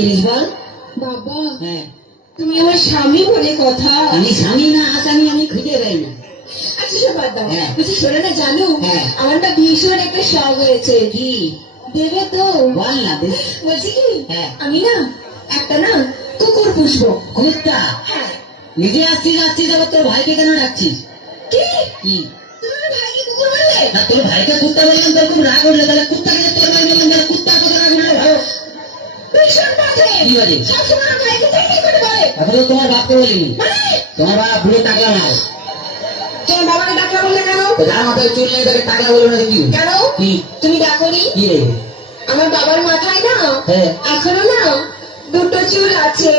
জিনিস বল বাবা। হ্যাঁ, তুমি আমার স্বামী বলে কথা। আমি স্বামী না আসামি, আমি খুঁজে পাই না। আচ্ছা সব বাদ দাও। হ্যাঁ। বলছি শোনো না, জানো হ্যাঁ। আমার না ভীষণ একটা শখ হয়েছে। কি দেবে তো? বল না দে। বলছি কি, হ্যাঁ। আমি না একটা না কুকুর পুষবো। কুত্তা? হ্যাঁ। নিজে আসছিস আবার তোর ভাইকে কেন ডাকছিস? কি কি তুমি আমার ভাইকে কুকুর বললে? না, তোর ভাইকে কুত্তা বললাম তোর খুব রাগ উঠলো, তাহলে কুত্তাকে যে তোর ভাই বললাম তাহলে কুত্তা কত রাগ উঠলো ভালো? ভীষণ বাজে। কি বাজে? সবসময় আমার ভাইকে চাকরি করে বলে। এখন তো তোমার বাপকে বলিনি, মানে তোমার বাপ বুড়ো টাকলা না। তোমার বাবাকে ডাকলা বললে কেন? যার মাথায় চুল নেই তাকে টাকলা বলবো না কি? কেন কি তুমি ডাকোনি? কি রে? আমার বাবার মাথায় না হ্যাঁ। এখনো না দুটো চুল আছে।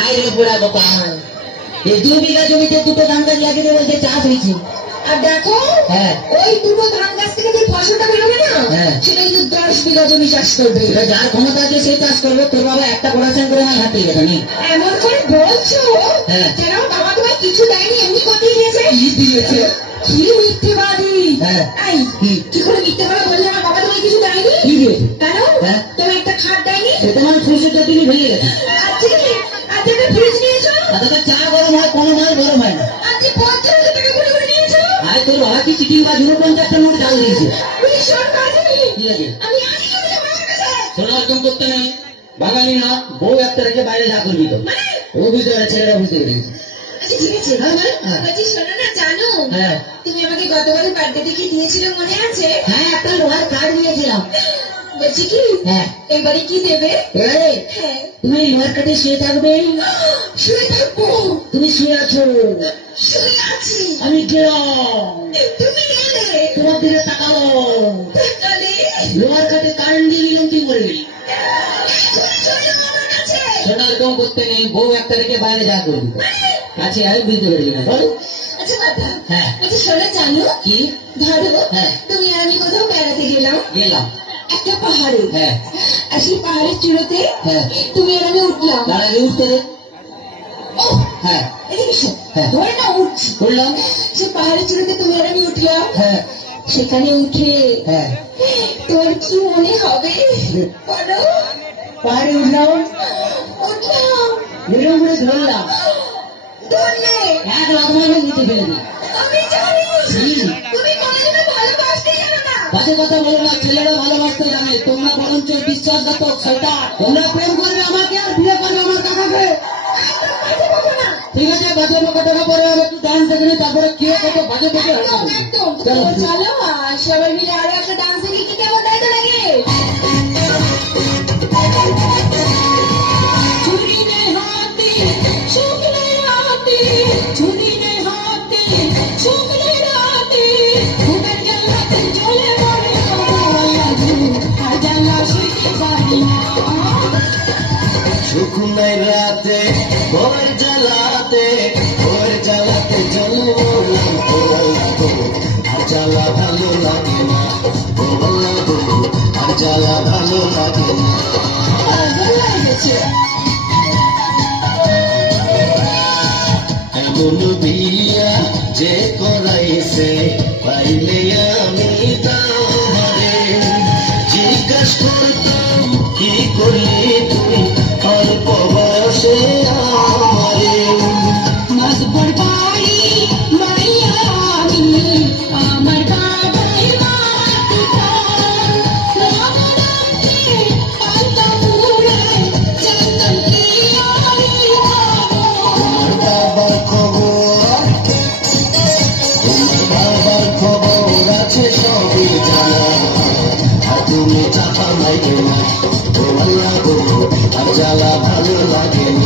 আয় রে বুড়া গোপাল, এই 2 বিঘা জমিতে দুটো ধান গাছ লাগিয়ে দিয়ে বলছে চাষ হয়েছে। আর দেখো হ্যাঁ। ওই দুটো ধান গাছ থেকে যে ফসলটা বেরোবে না, হ্যাঁ। সেটা কিন্তু 10 বিঘা জমি চাষ করবে। এবার যার ক্ষমতা আছে সে চাষ করবে, তোর বাবা একটা পড়াশোনা করে আমার হাতে গেছে নি। এমন করে বলছো হ্যাঁ। যেন বাবা তোমায় কিছু দেয়নি, এমনি করতে দিয়েছে। কি দিয়েছে? কি মিথ্যেবাদী। হ্যাঁ। এই, কি? কি করে মিথ্যে কথা বললে আমার বাবা তোমায় কিছু দেয়নি? কি দিয়েছে? কেন? হ্যাঁ। তোমায় একটা খাট দেয়নি? সেটা আমার ফুসেটা তুমি ভেঙে গেছে। আজকে আজকে একটা ফ্রিজ নিয়েছো? তাতে চা গরম হয়, কোনো মাল গরম হয় না। আজকে 50,000 টাকা করে নিয়েছো? আয় তোর বাবা কি চিঠি বা 50 নোট চাল দিয়েছে? ভীষণ বাজে। কি আছে? আমি আজই চলে যাবো আমার কাছে। শোনা একদম করতে নেই, বাঙালি না, বউ একটা রেখে বাইরে যা করবি তো। মানে? ও বুঝতে পারে, ছেলেরা বুঝতে পেরেছে। আচ্ছা ঠিক আছে। হ্যাঁ। বলছি শোনো না, জানো হ্যাঁ। তুমি আমাকে গতবারে বার্থডে কি দিয়েছিলে মনে আছে? হ্যাঁ, একটা লোহার কার্ড দিয়েছিলাম। বলছি কি হ্যাঁ। এবারে কি দেবে? এই, হ্যাঁ। তুমি লোহার কার্ডে শুয়ে থাকবে। শুয়ে থাকবো? তুমি শুয়ে আছো, শুয়ে আছি। আমি গেলাম, তুমি এলে তোমার দিকে তাকালো, তাহলে লোহার কার্ডে কারেন্ট দিয়ে দিলাম, তুই মরে গেলি। এখনই চলে যাবো আমার কাছে। শোনা একদম করতে নেই, বউ একটা রেখে বাইরে যা করবি তো। আছে, আমি বুঝতে পারছি না, বল। আচ্ছা বাবা। হ্যাঁ। বলছি শোনো, জানো কি? ধরো হ্যাঁ। তুমি আর আমি কোথাও বেড়াতে গেলাম গেলাম। একটা পাহাড়ে। হ্যাঁ। আর সেই পাহাড়ের চূড়োতে হ্যাঁ। তুমি আর আমি উঠলাম। তার আগে উঠতে দে। ও হ্যাঁ। এদিকে এসো। হ্যাঁ। ধরে না উঠছি। করলাম। সে পাহাড়ের চূড়োতে তুমি আর আমি উঠলাম। হ্যাঁ। সেখানে উঠে হ্যাঁ। তোর কি মনে হবে বলো? পাহাড়ে উঠলাম, উঠলাম, এরকম করে ধরলাম, ধরলে এক লাখ মাইনে নিতে ফেলে দিই। আমি জানি হুম। তুমি কোনোদিনও ভালোবাসতে জানো না। বাজে কথা বলো না, ছেলেরা ভালোবাসতে জানে, তোমরা বরঞ্চ বিশ্বাসঘাতক শয়তান। তোমরা প্রেম করবে আমাকে আর বিয়ে করবে আমার কাকাকে। একদম বাজে বকো না। ঠিক আছে, বাজে কথাটা পরে আর একটু ডান্স দেখে নিই, তারপরে কে কত বাজে বকে একদম একদম। তো চলো আর সবাই মিলে আরো একটা ডান্স দেখি, কি কেমন তাই তো লাগে? চুরি নে হাতে শুকনো রাতে, চুরি নে হাতে শুকনো রাতে, ঘুমের গেলাতে চলে মরে লাগু, আর জানলা শুইতে পারি না। শুকনাই রাতে ভোর জ্বালাতে জল বললাম আর জ্বালা ভালো লাগে না, আর জ্বালা ভালো লাগে না। পাগল হয়ে গেছে। এমন বিয়া যে করাইছে পাইলে আমি তাহারে জিজ্ঞাস করতাম কি করলি তুই অল্প বয়সে আমারে। মাঝবর বাড়ি মাইয়া আমি, আমার বাবার মাটি খান, রামরামকে পান্তা পুরায় চন্দন কি আমি খাবো। তোমার বাবার খবর আছে সবই জানা, আর তুমি চাপা মাইকে না, ও আল্লাহ গো, আর জ্বালা ভালো লাগে না।